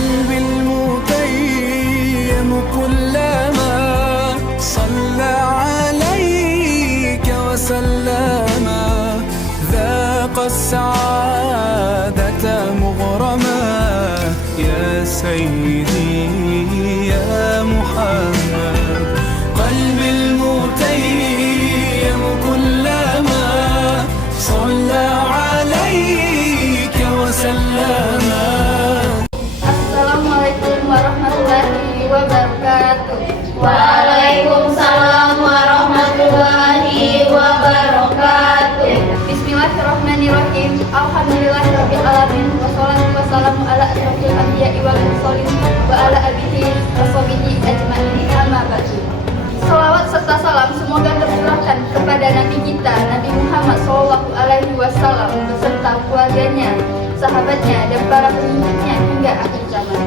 قلبي المتيم كلما صلى عليك وسلم ذاق السعادة مغرما يا سيدي يا محمد. قلبي المتيم كلما صلى عليك وسلم. Assalamualaikum warahmatullahi wabarakatuh. Waalaikumsalam warahmatullahi wabarakatuh. Bismillahirrahmanirrahim. Alhamdulillahirabbil alamin. Wassalatu wassalamu ala asyrofil anbiya'i wal mursalin wa ala alihi washabihi ajmain. Amma ba'du. Salawat serta salam semoga tercurahkan kepada Nabi kita Nabi Muhammad SAW beserta keluarganya, sahabatnya, dan para pengikutnya hingga akhir zaman.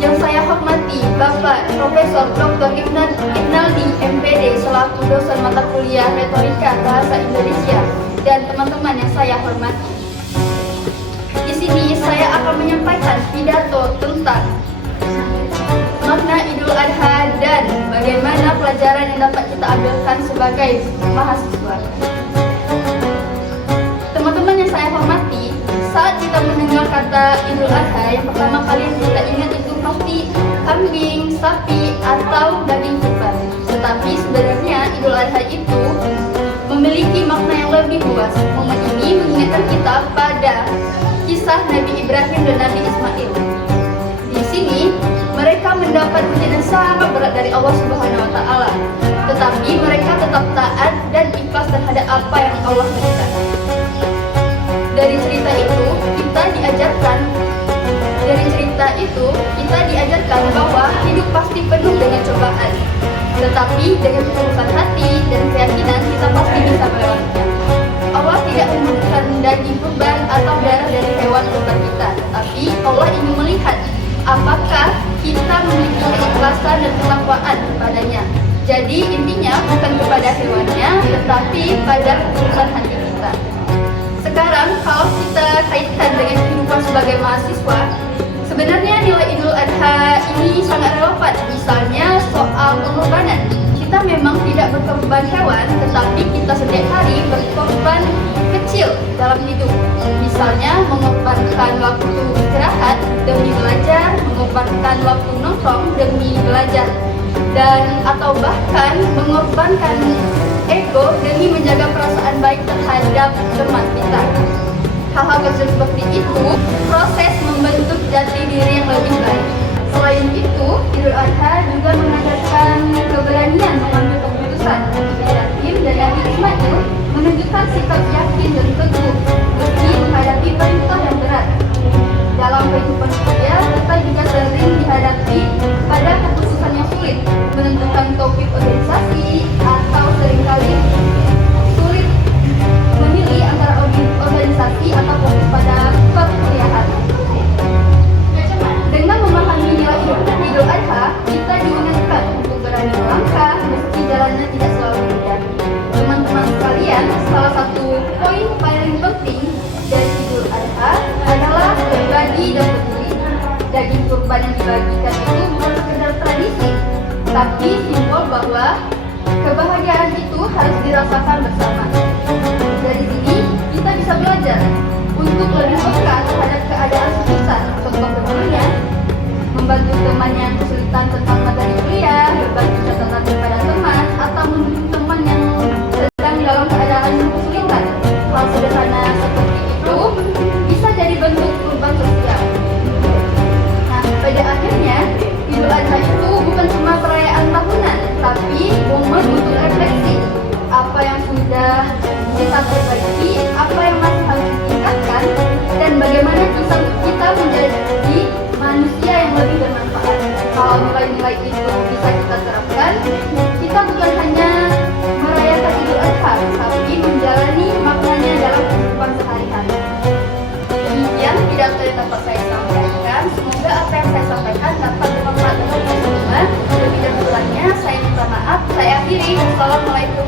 Yang saya hormati Bapak Profesor Dr. Ibnaldi MPD selaku dosen mata kuliah Retorika Bahasa Indonesia dan teman-teman yang saya hormati. Di sini saya akan menyampaikan pidato tentang makna Idul Adha dan bagaimana pelajaran yang dapat kita ambilkan sebagai mahasiswa. Teman-teman yang saya hormati, saat kita mendengar kata Idul Adha, yang pertama kali yang kita ingat itu pasti kambing, sapi, atau daging kurban. Tetapi sebenarnya Idul Adha itu memiliki makna yang lebih luas. Momen ini mengingatkan kita pada kisah Nabi Ibrahim dan Nabi Ismail. Di sini mereka mendapat ujian yang sangat berat dari Allah Subhanahu wa Ta'ala, tetapi mereka tetap taat dan ikhlas terhadap apa yang Allah berikan. Dari cerita itu kita diajarkan bahwa hidup pasti penuh dengan cobaan, tetapi dengan ketulusan hati dan keyakinan kita pasti bisa melewatinya. Allah tidak membutuhkan daging kurban atau darah dari hewan kurban kita, tetapi Allah ingin melihat apakah kita memiliki keikhlasan dan ketakwaan kepadanya. Jadi intinya bukan kepada hewannya, tetapi pada ketulusan hati kita. Sekarang kalau kita kaitkan dengan kehidupan sebagai mahasiswa, sebenarnya nilai Idul Adha ini sangat relevan. Misalnya soal pengorbanan, kita memang tidak berkorban hewan, tetapi kita setiap hari berkorban kecil dalam hidup. Misalnya mengorbankan waktu istirahat demi belajar, mengorbankan waktu nongkrong demi belajar, dan atau bahkan mengorbankan ego demi menjaga perasaan baik terhadap teman kita. Hal-hal kecil seperti itu proses membentuk jati diri yang lebih baik. Selain itu, Idul Adha juga mengajarkan keberanian mengambil keputusan. Ibrahim dan Nabi Ismail menunjukkan sikap yakin dan teguh meski menghadapi perintah yang berat. Dalam kehidupan kita juga sering dihadapi pada keputusan yang sulit, menentukan topik organisasi, atau seringkali sulit memilih antara organisasi atau fokus pada perkuliahan. Dengan memahami nilai Idul Adha, kita diingatkan untuk berani melangkah meski jalannya tidak selalu mudah. Teman-teman sekalian, salah satu poin paling penting dari Idul Adha adalah berbagi dan peduli. Daging kurban yang dibagikan itu bukan sekedar tradisi, tapi simbol bahwa kebahagiaan itu harus dirasakan bersama. Dari sini kita bisa belajar untuk lebih peka terhadap keadaan sekitar. Contohnya, membantu teman yang kesulitan tentang materi kuliah, berbagi catatan kepada teman, atau mendukung teman yang sedang dalam keadaan kesulitan. Hal sederhana seperti itu bisa jadi bentuk kurban sosial. Nah, pada akhirnya Idul Adha itu bukan cuma perayaan tahunan, tapi momen untuk refleksi apa yang sudah kita perbaiki, apa yang masih harus ditingkatkan, dan bagaimana kita menjadi manusia yang lebih bermanfaat. Kalau nilai-nilai itu bisa kita terapkan, kita bukan hanya merayakan Idul Adha, tapi menjalani maknanya dalam kehidupan sehari-hari. Demikian pidato yang dapat saya sampaikan. Semoga apa yang saya sampaikan dapat bermanfaat untuk kita semua. Lebih dan kurangnya saya minta maaf. Saya akhiri. Assalamualaikum